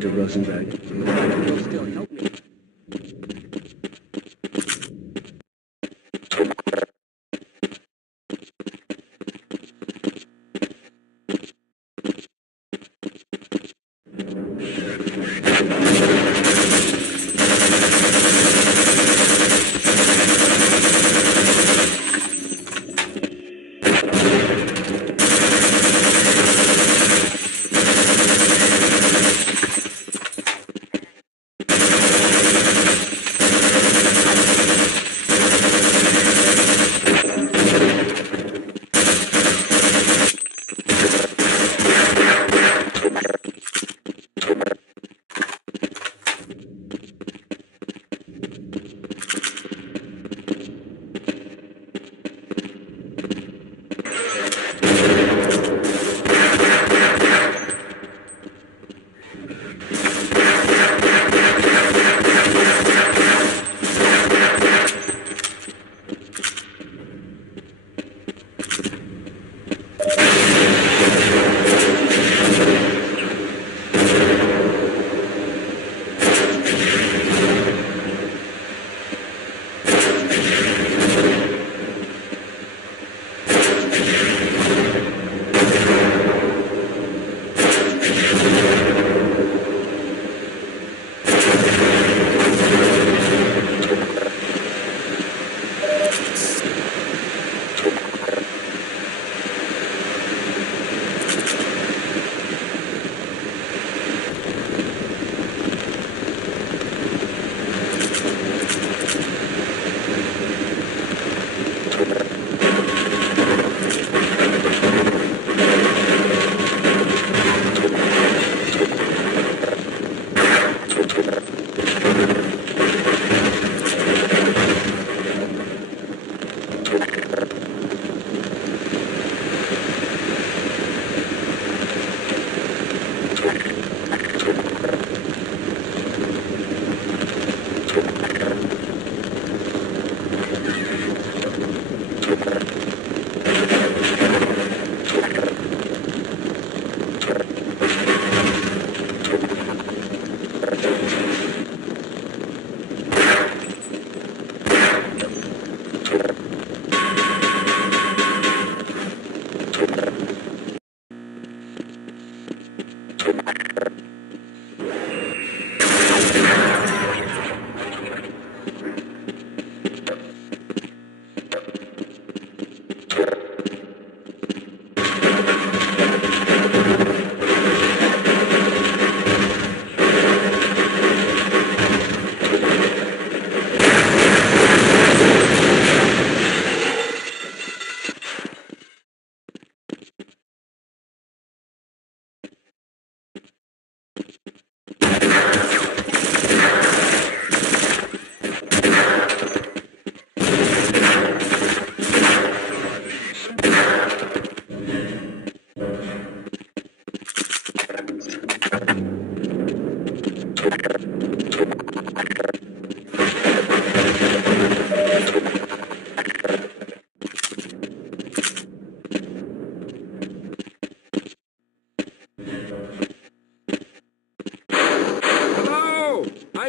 Dr. Rosenberg. You'll still help me.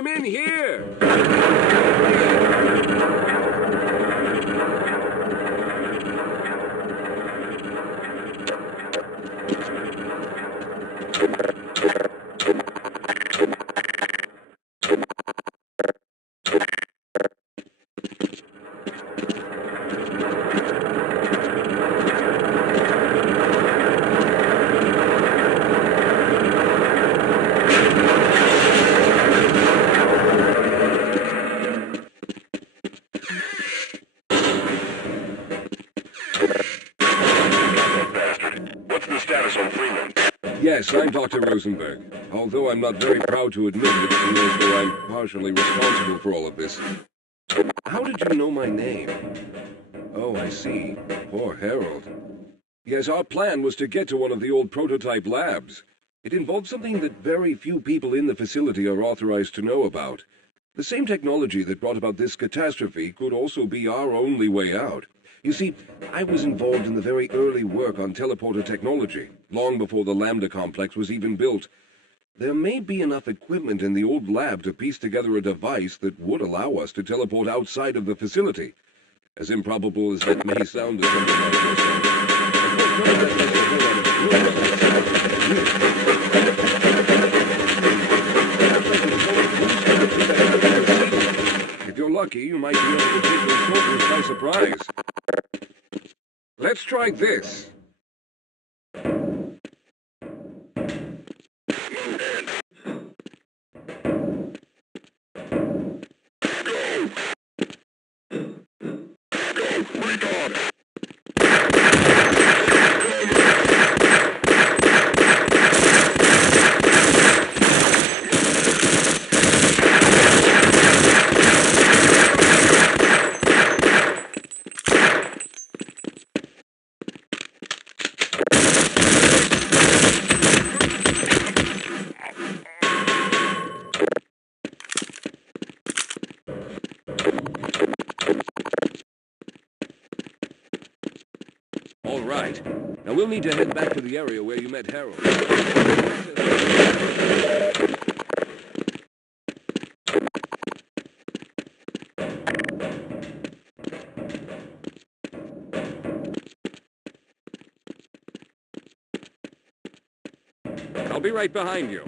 I'm in here! Yes, I'm Dr. Rosenberg. Although I'm not very proud to admit it, as though I'm partially responsible for all of this. How did you know my name? Oh, I see. Poor Harold. Yes, our plan was to get to one of the old prototype labs. It involved something that very few people in the facility are authorized to know about. The same technology that brought about this catastrophe could also be our only way out. You see, I was involved in the very early work on teleporter technology, long before the Lambda complex was even built. There may be enough equipment in the old lab to piece together a device that would allow us to teleport outside of the facility. As improbable as that may sound to something like this, of course, none of that makes a whole lot of growth. If you're lucky, you might be able to take those soldiers by surprise. Let's try this. All right. Now we'll need to head back to the area where you met Harold. I'll be right behind you.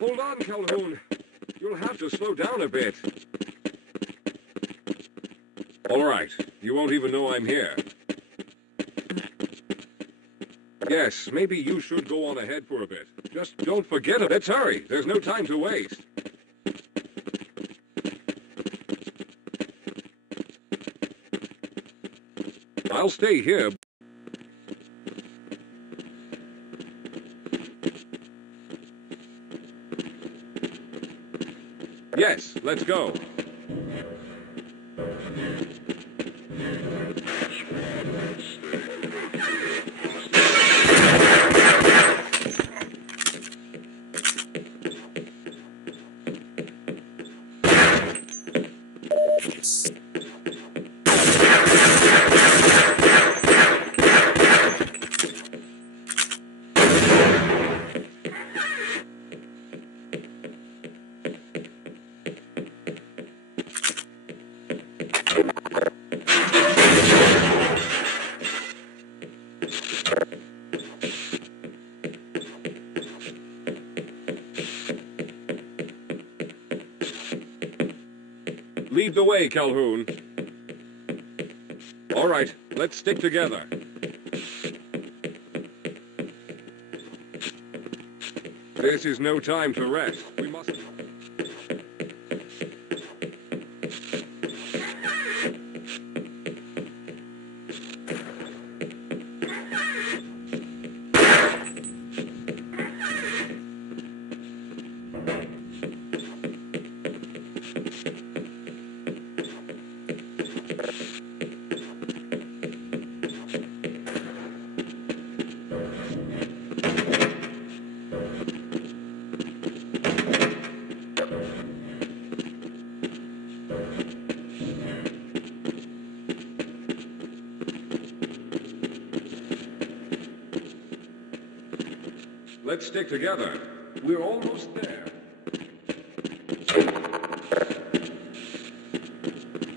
Hold on, Calhoun. You'll have to slow down a bit. All right. You won't even know I'm here. Yes, maybe you should go on ahead for a bit. Just don't forget it. Let's hurry. There's no time to waste. I'll stay here. Yes, let's go. Lead the way, Calhoun. All right, let's stick together. This is no time to rest. We must... Let's stick together. We're almost there.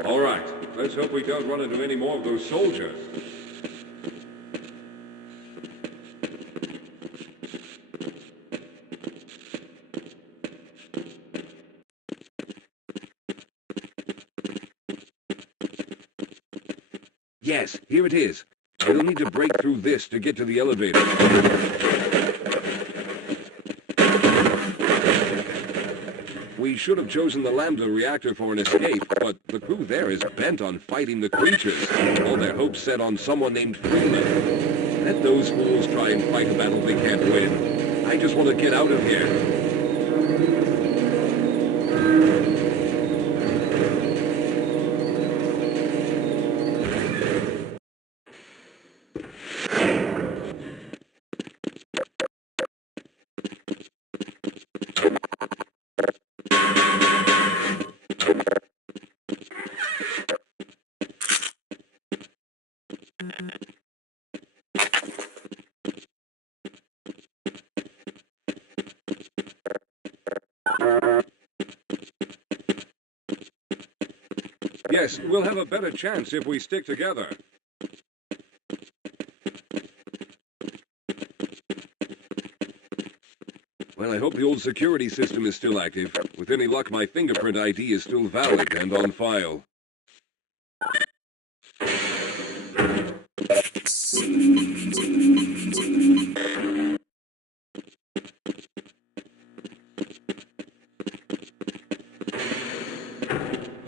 All right. Let's hope we don't run into any more of those soldiers. Yes, here it is. We'll need to break through this to get to the elevator. We should have chosen the Lambda reactor for an escape, but the crew there is bent on fighting the creatures. All their hopes set on someone named Freeman. Let those fools try and fight a battle they can't win. I just want to get out of here. Yes, we'll have a better chance if we stick together. Well, I hope the old security system is still active. With any luck, my fingerprint ID is still valid and on file.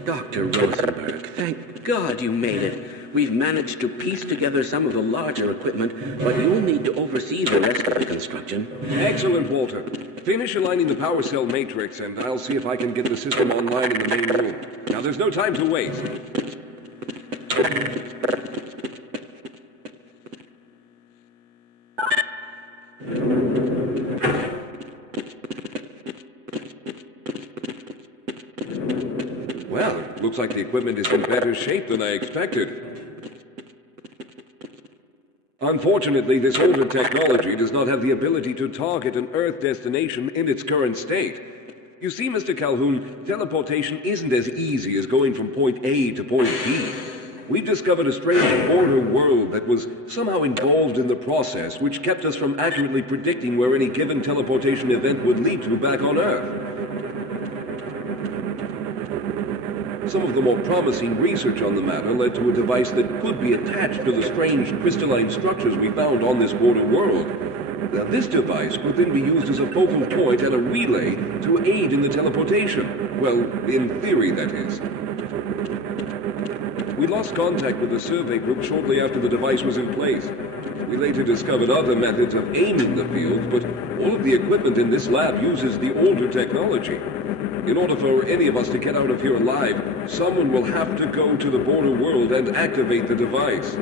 Dr. Rosenberg, thank God you made it. We've managed to piece together some of the larger equipment, but you'll need to oversee the rest of the construction. Excellent, Walter. Finish aligning the power cell matrix, and I'll see if I can get the system online in the main room. Now, there's no time to waste. Well, looks like the equipment is in better shape than I expected. Unfortunately, this older technology does not have the ability to target an Earth destination in its current state. You see, Mr. Calhoun, teleportation isn't as easy as going from point A to point B. We've discovered a strange border world that was somehow involved in the process, which kept us from accurately predicting where any given teleportation event would lead to back on Earth. Some of the more promising research on the matter led to a device that could be attached to the strange crystalline structures we found on this border world. Now, this device could then be used as a focal point and a relay to aid in the teleportation. Well, in theory, that is. We lost contact with the survey group shortly after the device was in place. We later discovered other methods of aiming the field, but all of the equipment in this lab uses the older technology. In order for any of us to get out of here alive, someone will have to go to the border world and activate the device.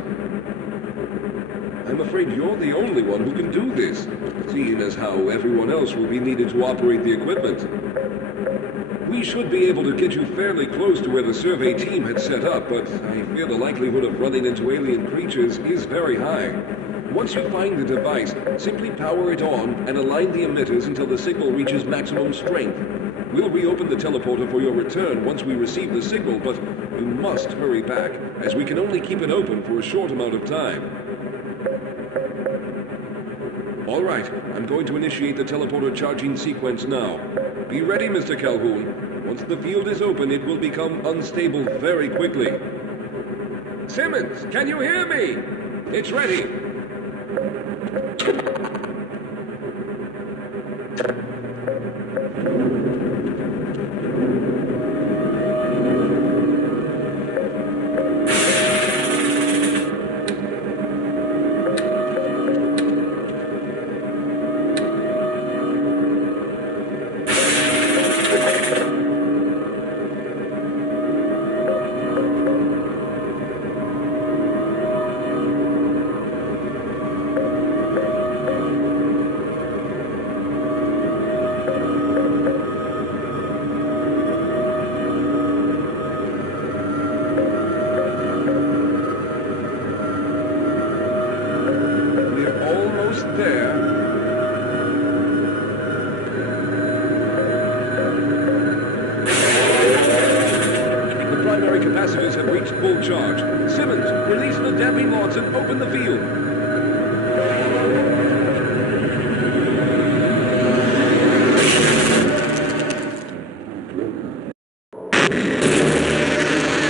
I'm afraid you're the only one who can do this, seeing as how everyone else will be needed to operate the equipment. We should be able to get you fairly close to where the survey team had set up, but I fear the likelihood of running into alien creatures is very high. Once you find the device, simply power it on and align the emitters until the signal reaches maximum strength. We'll reopen the teleporter for your return once we receive the signal, but you must hurry back, as we can only keep it open for a short amount of time. All right, I'm going to initiate the teleporter charging sequence now. Be ready, Mr. Calhoun. Once the field is open, it will become unstable very quickly. Simmons, can you hear me? It's ready. Capacitors have reached full charge. Simmons, release the damping locks and open the field.